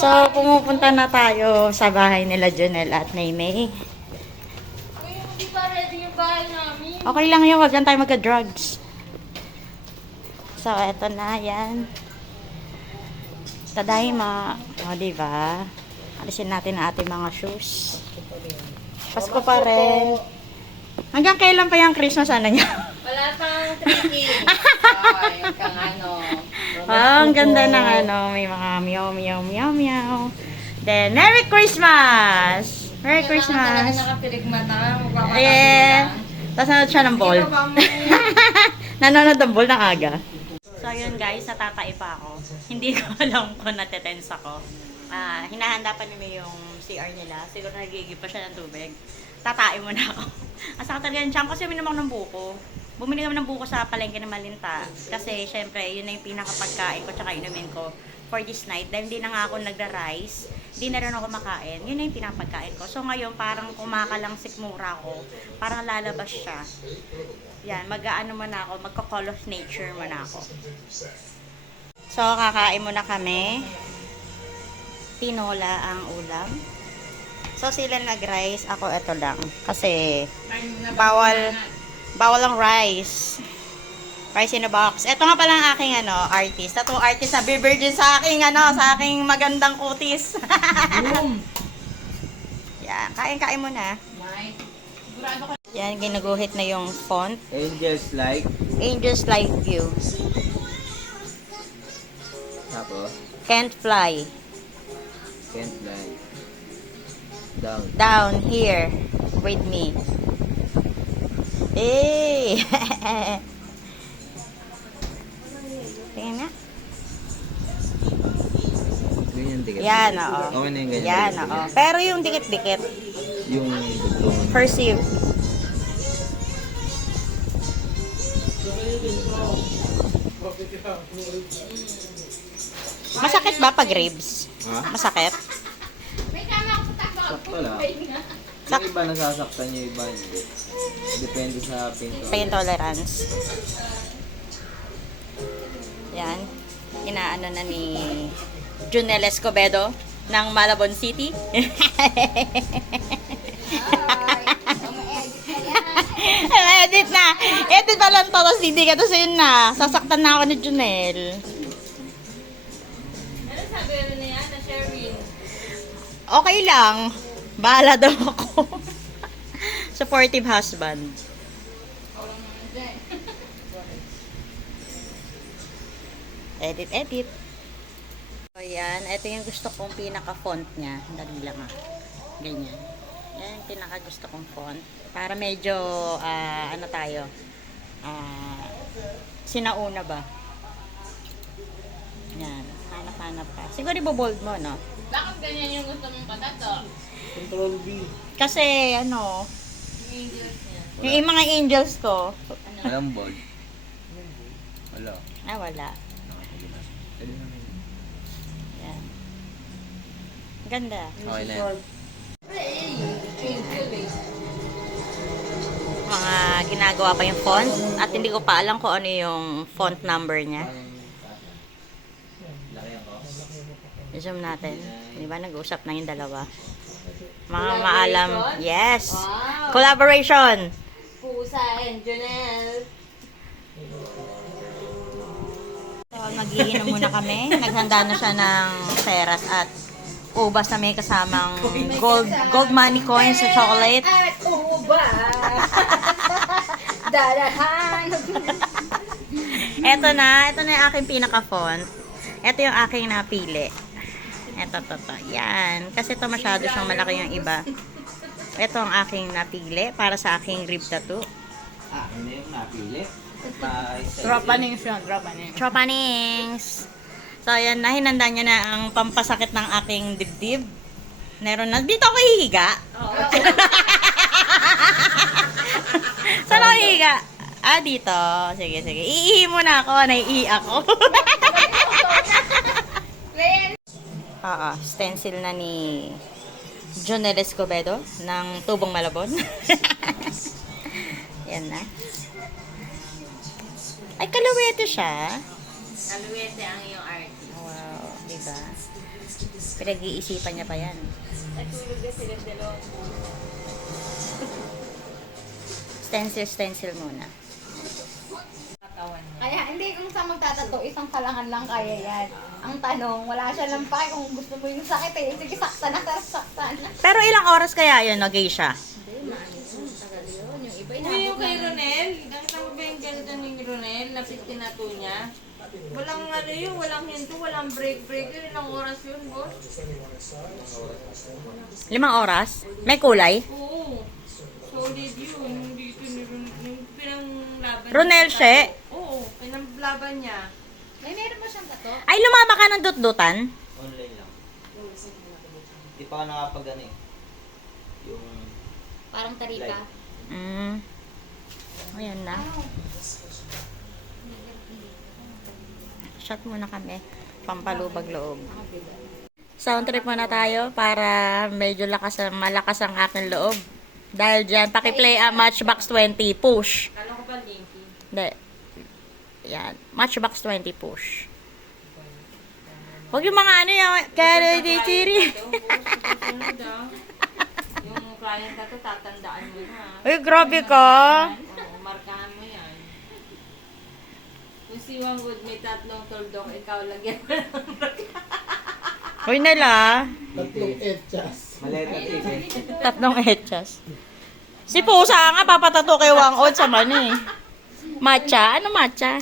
So, pumupunta na tayo sa bahay nila Jonel at Maymay. Hindi pa ready yung bahay namin. Okay lang yun, wag lang tayo magka-drugs. So, eto na, yan. Tadaima. O, diba? Alisin natin ang ating mga shoes. Pasko pa rin. Hanggang kailan pa yung Christmas, ano niya? Wala pang tricky. Yung kang ano. Ang ganda ng ano, may mga meow, meow, meow, meow. Then, Merry Christmas! Merry Talaga Christmas! nakapilig mata. Magpapatabi Yeah. Tapos nanonood siya ng ball. Nanonood ng ball ng aga. So, yun guys, natatay pa ako. Hindi ko alam kung natetense ako. Hinahanda pa nila yung CR nila. Siguro nagigib pa siya ng tubig. Tatain mo na ako. Ang sakit talaga yung tiyan ko kasi uminom ako ng buko. Bumili naman ng buko sa palengke ng Malinta. Kasi syempre, yun na yung pinakapagkain ko tsaka inumin ko for this night. Dahil hindi na nga ako nagra-rice, hindi na rin ako makain. Yun na yung pinapagkain ko. So ngayon, parang kumakalang sikmura ko. Parang lalabas siya. Yan, mag-aano mo na ako, magka-call of nature mo na ako. So, kakain muna kami. Tinola ang ulam. So, sila nag-rice. Ako, eto lang. Kasi, bawal ang rice. Rice in a box. Ito nga pala ang aking artist. Ito artist na virgin sa aking sa aking magandang kutis. Yan, kain-kain muna. Yan, ginuguhit na yung font. Angels like. Angels like you. Tapos, Can't fly. can't like. Down. Down here with me. Hey! Tingnan nga. Ganyan dikit. Yan, oo. Okay na yung ganyan. Yan, dikit. oo. Pero yung dikit-dikit, Yung duglong. perceive. Masakit ba pag ribs? Ha? Masakit? Sakto lang. Yung iba nasasaktan yung iba hindi. Depende sa Pain tolerance. Yan. Inaano na ni Jonel Escobedo ng Malabon City. Edit na. Edit pa lang to. Tapos hindi ka. Tapos yun na. Sasaktan na ako ni Jonel. Ano sabi na yan na Sherwin? Okay lang. Bahala daw ako. Supportive husband. Edit, edit. So, yan. Ito yung gusto kong pinaka-font niya. Dali lang Ganyan. Yan yung pinaka-gusto kong font. Para medyo, ano tayo, sinauna ba? Yan. Hanap-hanap pa. Siguro ibobold mo, no? Bakit ganyan yung gusto mong patato? Control B. Kasi, Yung English niya. yung mga angels ko, Walang bold. Wala. wala. Yan. Ganda. Okay na yan. Mga ginagawa pa yung font at hindi ko pa alam kung ano yung font number niya. I-zoom natin. Di ba? Nag-usap na yung dalawa. Mga maalam. Yes! Wow. Collaboration! Pusa and Jonel. So, mag-iinom muna kami. Naghanda na siya ng peras at ubas na may kasamang gold money coins sa chocolate. At uba. Darahan. Ito na yung aking pinaka-font. Ito yung aking napili. Ito. Yan. Kasi ito masyado siyang malaki yung iba. Ito ang aking napili para sa aking rib tattoo. Hindi yung napili. Tropanings yun, tropanings. Tropanings! So, ayan na. Hinanda niya na ang pampasakit ng aking dibdib. Meron na. Dito ako hihiga. Saan ako hihiga? Dito. Sige. Iihi muna ako. Naiihi ako. Stencil na ni Jonel Escobedo ng Tubong Malabon. Yan na. Ay, kaluwete siya. Kaluwete ang iyong artist. Wow, diba? Pinag-iisipan niya pa yan. Natulog na sila dalawa. Stencil muna. Katawan niya. Kaya hindi kung saan magtatato, isang kalangan lang kaya yan. Ang tanong, wala siya lang pa kung gusto mo yung sakit eh. Sige, saktan na, saktan na. Pero ilang oras kaya yun, Geisha? Hindi, maano yun, tagal yun. Yung iba Uy, yung kay Ronel, nakita mo ba yung ganito ni Ronel na tinato niya? Walang ano yun, walang hinto, walang break. Ilang oras yun, boss? 5 oras? May kulay? Oo. Solid yun. Yung dito ni Ronel. Yung pinanglaban Ronel niya. siya? Oo, pinanglaban niya. May meron ba siyang tato? Ay, lumama ka ng dut-dutan? Online lang. Hindi pa ako nakapag ano eh. Yung Parang taripa. Ayan na. Shot muna kami. Pampalubag loob. Sound trip muna tayo para medyo malakas ang aking loob. Dahil dyan, pakiplay ang Matchbox 20 push. Kala ko ba linky? Hindi. Yan. Matchbox 20 push. Huwag yung mga ano yung kaya di tiri. Yung client na to, tatandaan mo na. Uy, grabe ka. Oo, markahan mo yan. Kung si Wangwood may 3 tuldok, ikaw lagyan mo ng Uy, nala. maliit na ticket. 3 etchas. Si Pusa nga, papatato kay Wang Od sa man eh. Matcha? Ano matcha?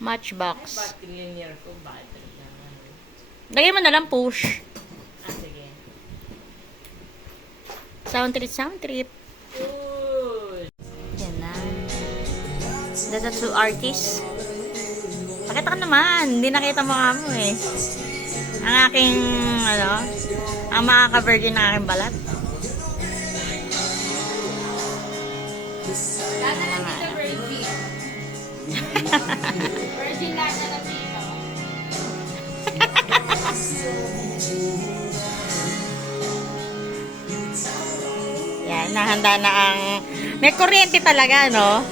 Matchbox. Ba't linear ko? Bakit talaga? Lagay mo na lang push. Ah, sige. Sound trip. Good. Yan na. The tattoo artist. Pakita ka naman. Hindi nakita mo nga mo eh. Ang aking, ang makaka-virgin ng aking balat. Lana lang dito, virgin. Virgin lana lang dito. Yan, nahanda na ang... May kuryente talaga, no?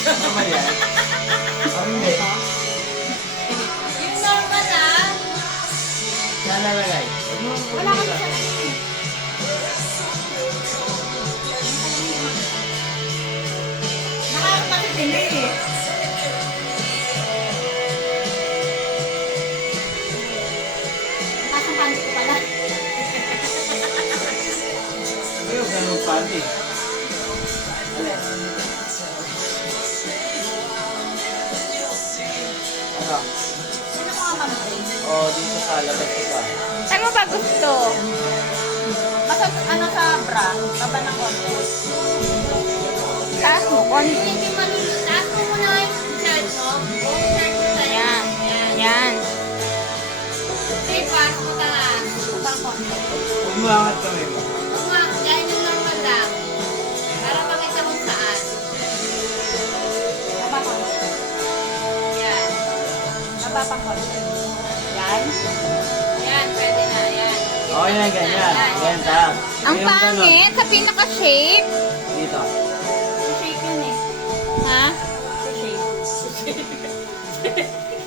Tama yan. Yung normal ah. Saan lalagay? Wala kami sa nakakapatid eh. Pasang panty ko pala. Ayun, ganun panty. Alin? Ano? Sino mga pantay? Oh, dito sa labas ko pa. Saan mo ba gusto? Basta ano sa bra? Baba ng konti. Taas mo, konti. Hindi malilo. Taas mo muna yung shirt, no? Yung shirt mo sa'yo. Yan. Yan. Okay, pass mo taas. Baba ng konti. Huwag mo angat kami mo. Huwag mo, dahil yung normal lang. Para makita kung saan. Baba konti. Yan. Baba pang konti. Yan. Yan, pwede na. Yan. Oh, yan, ganyan. Yan, taas. Ang Yung ganun. pangit sa pinaka-shape. Dito. Shape yun eh. Ha? Shape.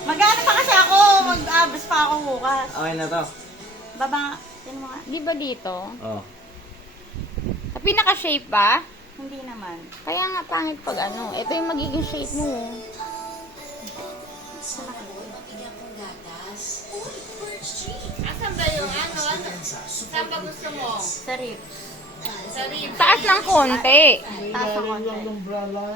Magano pa kasi ako? Mag-abs pa ako bukas. Okay na to. Baba, yan mo nga. Di ba dito? Oh. Sa pinaka-shape ba? Hindi naman. Kaya nga pangit pag ano. Ito yung magiging shape mo. Asan ba yung ano? Saan ba gusto mo? Sa ribs. Sa ribs. Taas ng konti. Taas ang konti.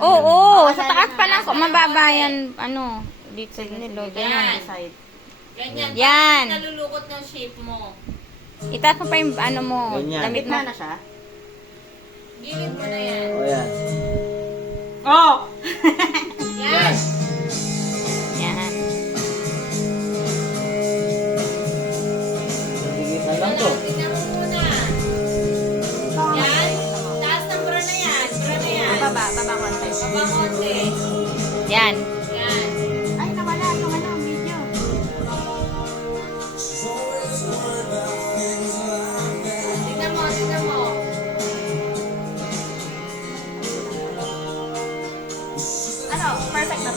Oo, sa taas pa lang. Mababa yan, ano, dito nilo. Ganyan. Side. Ganyan. Yan. Nalulukot ng shape mo. Itaas mo pa yung ano mo. Ganyan. Damit mo. Gitna na siya. Gilid mo na yan. Oh, yan. Oh! Yan. Yan. Nagigisa lang to. Tingnan mo muna. Yan. Taas ng bra na yan. Bra na yan. Baba konti. Baba konti. Yan. Yan. Ay, nawala yung video. Tingnan mo, tingnan mo.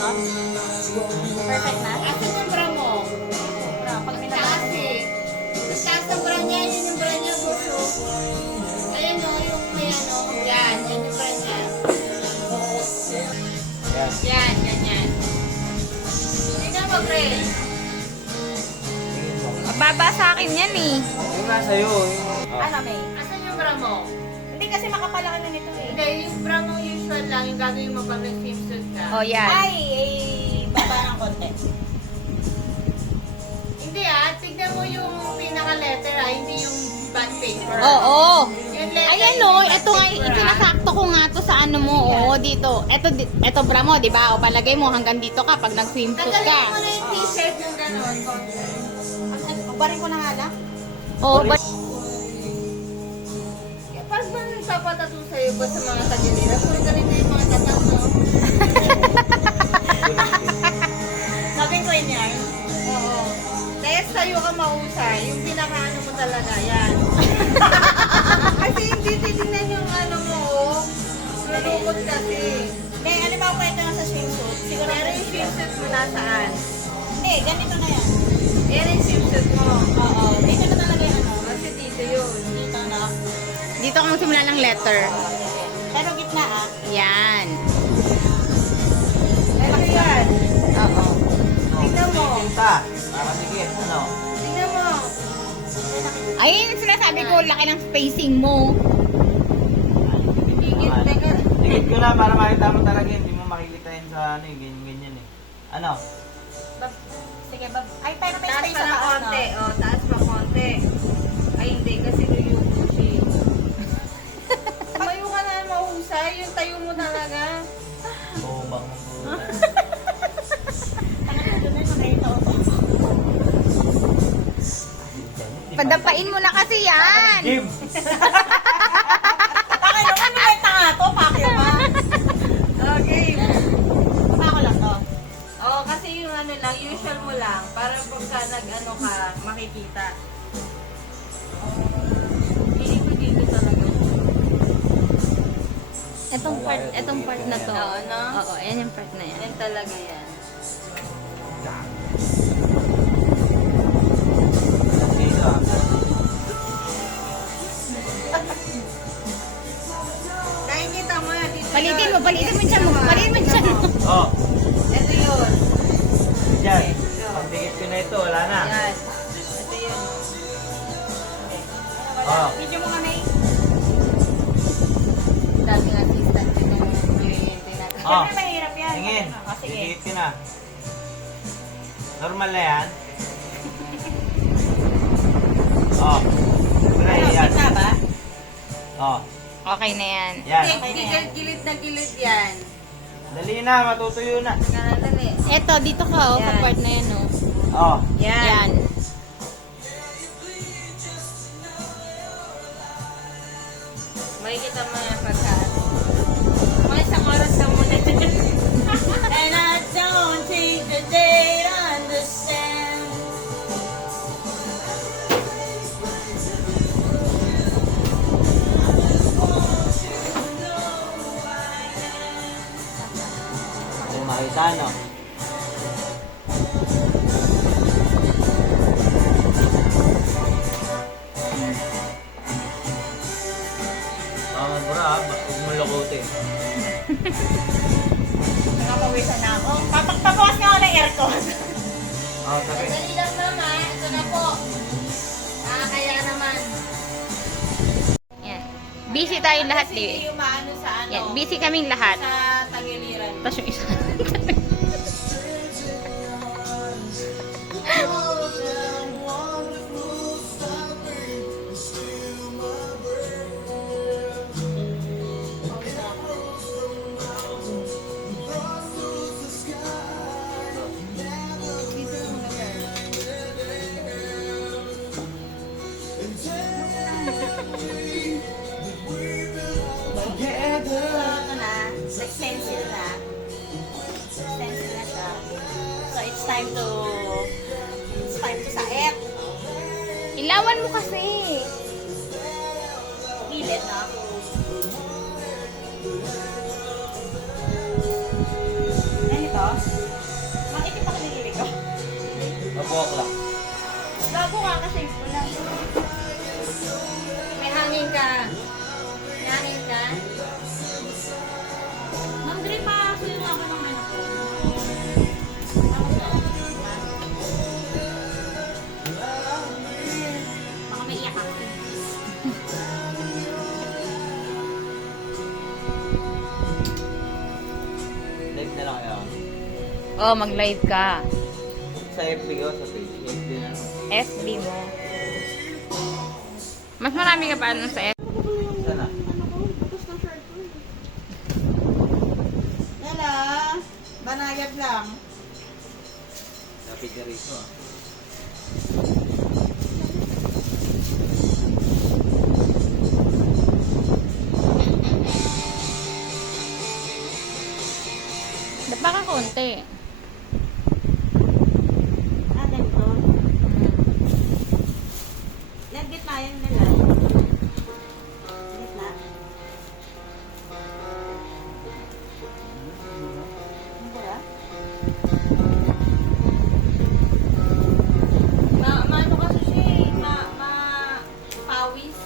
to? Perfect na? Asan yung bra mo? Pag may Taas eh. Ang taas ng bra niya, yun yung bra niya, buso. Ayan o, yung may ano. Yan, yan yung bra niya. Yan. Yan, ganyan. Tingnan mo, Gre. Tingin mo. Mababa sa akin yan eh. Yung nasa iyo. Ano, May? Asan yung bra mo? Hindi kasi makapala ano nito eh. Hindi, yung bra mo usual lang, yung gagawin mo pag nag-swimsuit ka. Oh, yan. Ay, baba ng konti. Hindi tignan mo yung pinaka-letter hindi yung bond paper. Oo. Yung letter, Ayan yung o, bond ito nga, paper, isinasakto ko nga to sa ano mo, oo, dito. Ito bra mo, di ba? O, palagay mo hanggang dito ka pag nag-swimsuit Tagalin ka. mo na yung t-shirt yung gano'n. Barin ko na nga lang. Oo, but, Pag ba nagpapatato sa'yo ba sa mga tagilira? Puro ganito yung mga tatak, no? Sabi ko yun yan. Oo. Kaya sa'yo ka mahusay. Yung pinakaano mo talaga, yan. Kasi hindi titignan yung ano mo, oh. Nalukot kasi. Hindi, alam mo ako ito sa swimsuit. Siguro Pero yung swimsuit mo nasaan? Hindi, ganito na yan. Yan yung swimsuit mo. Oo, dito na talaga yung ano. Kasi dito yun. Dito na. dito kang simula ng letter. Pero gitna ah. Yan. Ito yan. Oo. Tingnan mo. Tinta. Para dikit. Ano? Tingnan mo. Ayun, sinasabi ko, laki ng spacing mo. Higit, teka. Dikit ko na para makita mo talaga. Hindi mo makikita yun sa ano eh. Ganyan eh. Ano? Sige, ay, pero may Taas space pa sa ng taas, konti. no? Oh, taas pa konti. Ay, hindi. Kasi luyuko siya. Tumayo ka na mahusay. Yung tayo mo talaga. Oo, bang Padapain mo na kasi yan. Jim! Bakit naman may tanga to? Pakyo ba? Okay. Ako lang to. Oo, kasi yung ano lang, usual mo lang. Para pagka nag-ano ka, makikita. Piling ko dito talaga. Etong part na to. Oo, no? Oo, yan yung part na yan. Yan talaga yan. Dito ah. Nakikita mo yan. Dito Palitin yun. mo, palitin mo dyan mo. Palitin mo dyan mo. Oh, Ito yun. dyan. Pag dikit ko na ito, wala na. Yan. Ito yun. Oh. Video mo nga, May. Daming assistant itong kliyente natin. Oh. Siyempre mahirap yan. Tingin. Oh, sige. Dikit ko na. Normal na yan. Oh. Siyempre, Ano, yan. gitna ba? Oh. Okay na yan. Yan. Hindi, gilid na gilid yan. Dali na, matutuyo na. Dali. Eto, dito ka oh, sa Yan. part na yan oh. Oh. Yan. Makikita mo yan pagka. Mga isang oras na muna. And I don't take the day to understand. Hindi makita, no? Bura, huwag mo lukutin. Nakapawisan na ako. Papawas nga ako ng aircon. Oh, sabi. Dali lang mama. Ito na po. Kaya naman. Yan. Busy tayo lahat Kasi eh. yung maano sa ano. Yan, busy kaming lahat. Sa tagiliran. Tapos yung isa. So, ano na, stencil na. Stencil na siya. So, it's time to saet. Ilawan mo kasi. Gilid na. Ganito. Oh, mag-live ka. Sa FB ko, sa page. FB na. FB mo. Mas marami ka pa sa FB. Sana. Nala, banayad lang. Lapit ka rito ah. Dapat ka konti. Ah, ganito. Nagit na yan nila. Nagit na. Ano ba? Maano kasi siya eh, pawis.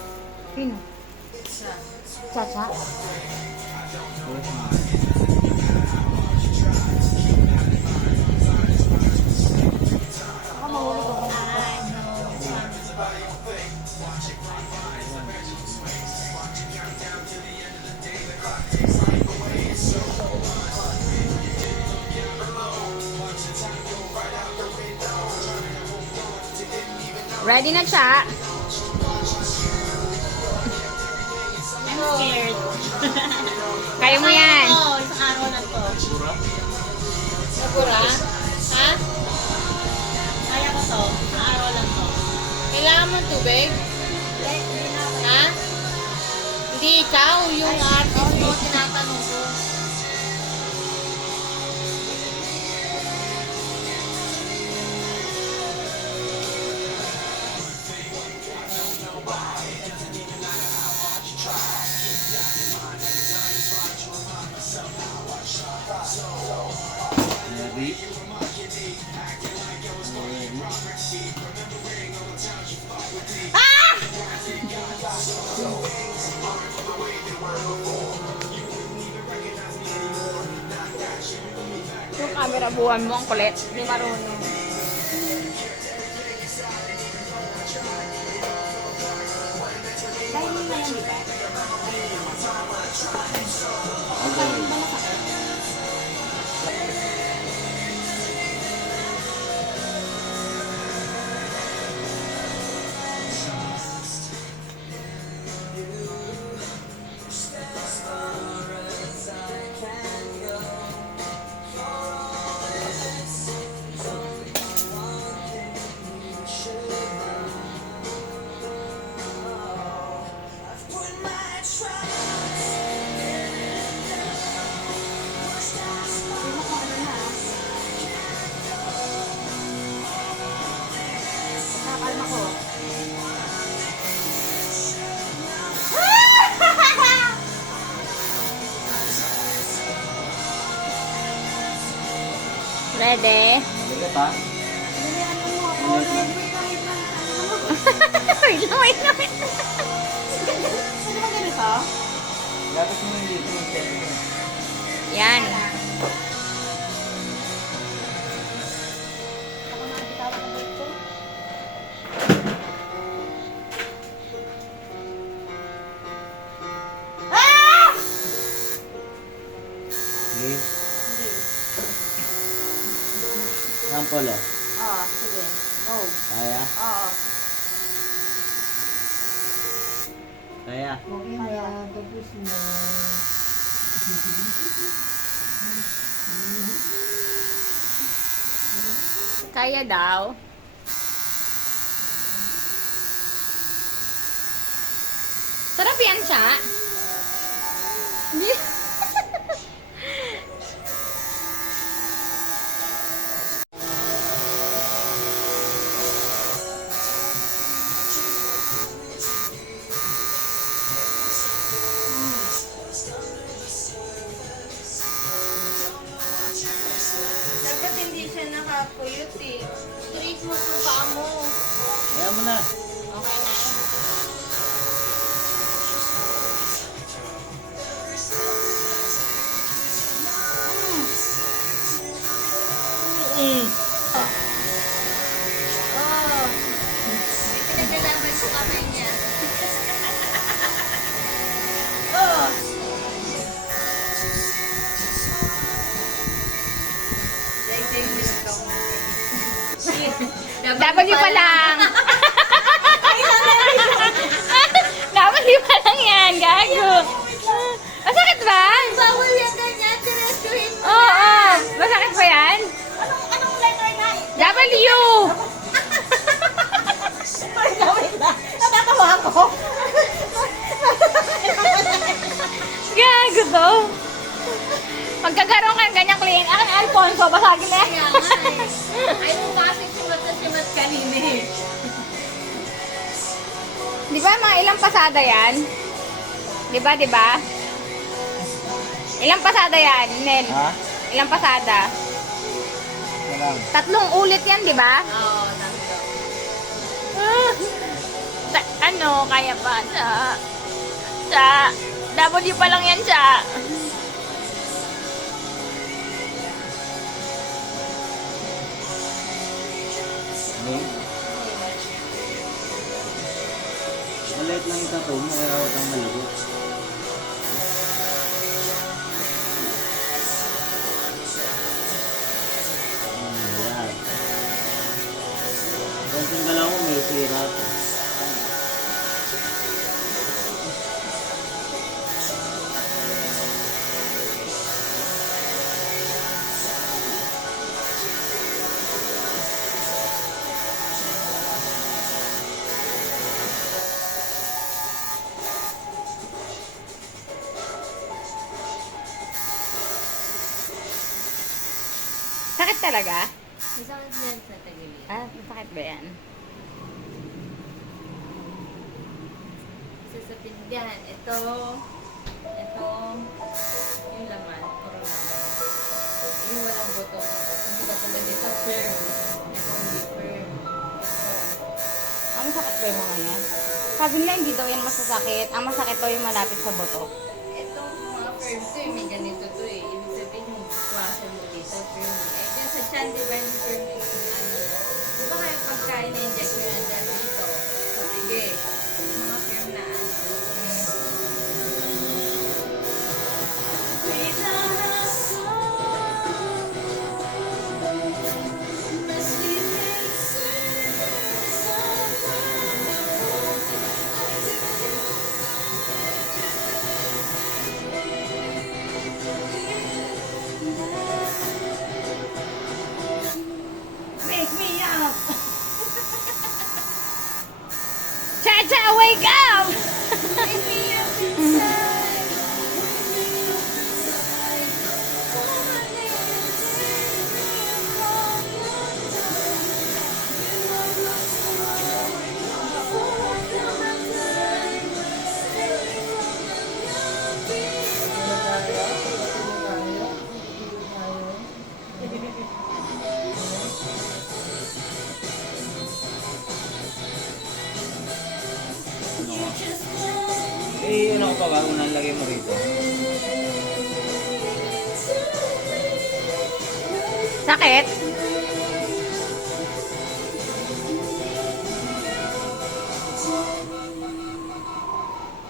Sino? Chacha? Ready na siya? I'm scared. Kaya mo yan. Oo, isang araw na to. Nagura? Ha? Kaya ko to. Isang araw lang to. Kailangan mo tubig? Ha? Hindi ikaw, yung artist mo, tinatanong ko. Ready? Yung camera buwan mo, ang kulit. Hindi marunong. Dahil na yan, di ba? Nakakalma ko. Ready? Halika pa. Wait lang, wait lang. Ano ba ganito? Lapit mo yung dito. Yung tempo ko. Yan. Ako na bitawan ng dito. Sige. Sample oh. Oo, sige. Go. Kaya? Oo. Kaya? Kaya. Kaya daw. Sarap yan siya. Dapat hindi siya nakakuyot eh. Straight mo sa paa mo. Kaya mo na. Okay na? Oh. May pinaglalabay sa kamay niya. Oh. W pa lang. W pa lang yan, gago. Masakit ba? Bawal yan ganyan, diretsuhin mo. Oo. Masakit ba yan? Anong letter na? W! Wait lang. Natatawa ako. Gago to. Pagkagaroon ka ng ganyang clean, akin Alfonso, basagin na yan. Kaya nga eh. Ay, pumasok simat na simat kanina eh. Di ba mga ilang pasada yan? Di ba, di ba? Ilang pasada yan, Nel? Ha? Ilang pasada? Walang. 3 ulit yan, di ba? Oo, tatlo. Ano, kaya pa? Sa W pa lang yan siya. Name? Maliit lang yung tattoo mo, kaya huwag kang maligot. Yan. Konting galaw mo, may sira to. Sakit talaga? Masakit yan sa tagilid. Ah, masakit ba yan? Sa pinggan, ito, yung laman, puro laman. Yung walang butong, hindi ka tulad dito, firm. Ito hindi firm. Ang sakit ba yung mga yan? Sabi nila hindi daw yan masasakit. Ang masakit daw yung malapit sa buto. Itong mga firm to, may ganito to eh. Ibig sabihin yung squashan mo dito, firm. Eh, dyan sa chan, di ba yung firm yung ano na? Di ba kayo pagkain na injection na dyan dito? So, sige. Yung mga firm na ano. Wake me up! Cha-cha, wake up! Eh, yun ako pa ba? Unang lagay mo rito. Sakit?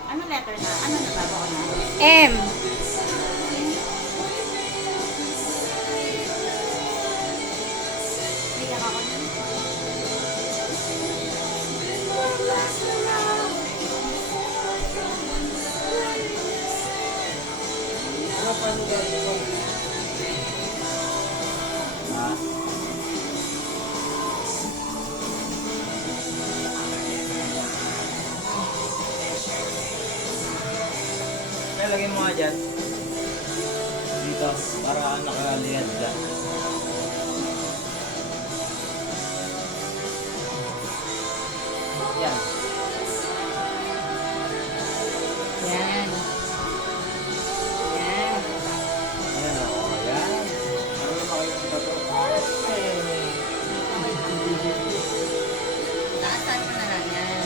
Ano letter na? Ano na ba? Bako na? M. Iyak ako na. Ha? Kaya lagay mo nga dyan. Dito, para nakaliyad ka. Yan. Yan. Yan. Ayan o. Yan. Ano na makikita to? Taasan mo na lang yan.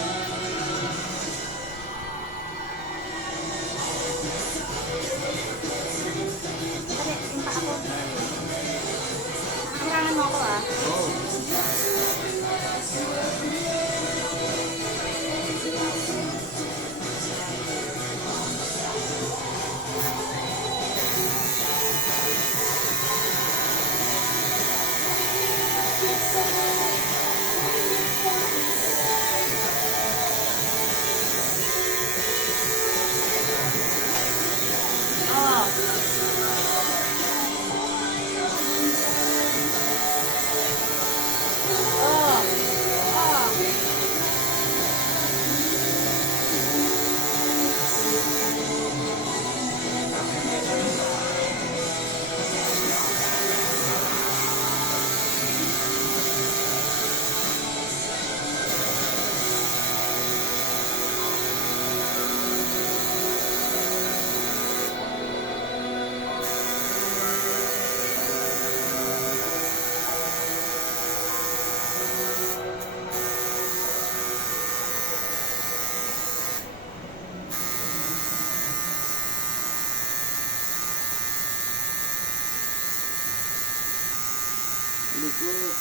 Likod.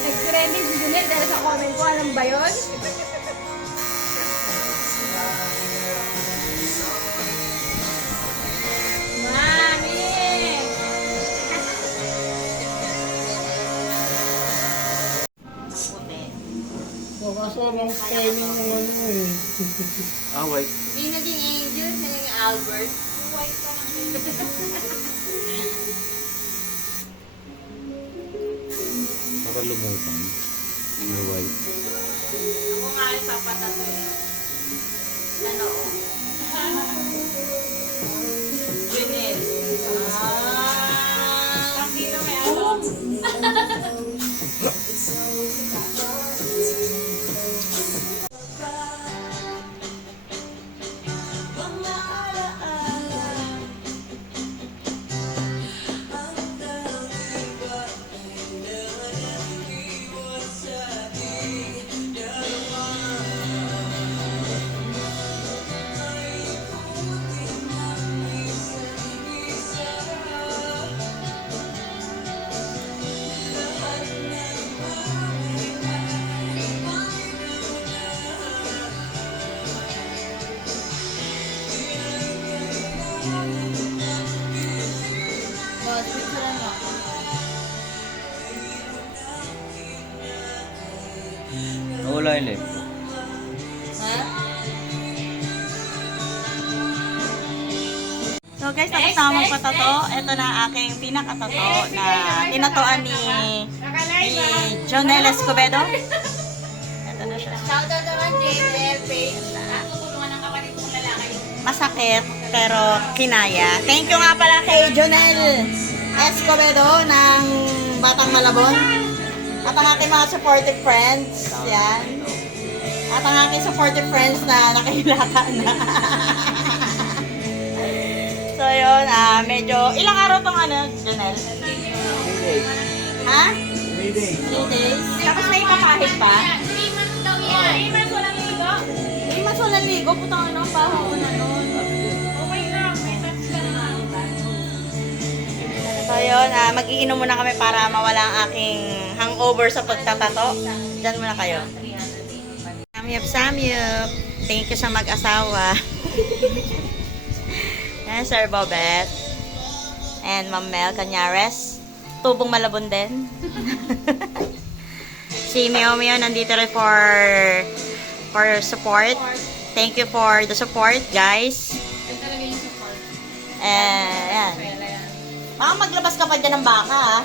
Nag-trending si Junel dahil sa comment ko, alam ba yun? Mami! Puti. So, kaso walang styling yung ano eh. Ah, white. Hindi naging Angel, naging Albert. White pa lang din. Para lumutang. May white. Ako nga yung papatato eh. Ano? Junel. Ang dito may ano? Boss, picture mo. Nawala yung left. Ha? So guys, tapos na ako magpatato. Ito na ang aking pinakatato na tinatoan ni Jonel Escobedo. Ito na siya. Shoutout naman, JL, page. Tutulungan ng kapatid kong lalaki. Masakit, pero kinaya. Thank you nga pala kay Jonel Escobedo ng Batang Malabon. At ang aking mga supportive friends. Yan. At ang aking supportive friends na nakahilata na. So yun, medyo, ilang araw tong ano, Jonel? 3 days. Ha? 3 days. 3 days? Tapos may papahit pa? 3 months daw yan. 3 months walang ligo. 3 months walang ligo, putang ano, ang baho ko na nun. Okay lang. May touch ka na nga. So yun, mag-iinom muna kami para mawala ang aking hangover sa pagtatato. Diyan muna kayo. Samyup. Thank you sa mag-asawa. Yan, Sir Bobet. And Ma'am Mel Cañares. Tubong Malabon din. Si Mio Mio nandito rin for support. Thank you for the support, guys. Yan talaga yung support. Yan. Pwela yan. Baka maglabas ka pa dyan ng baka, ha?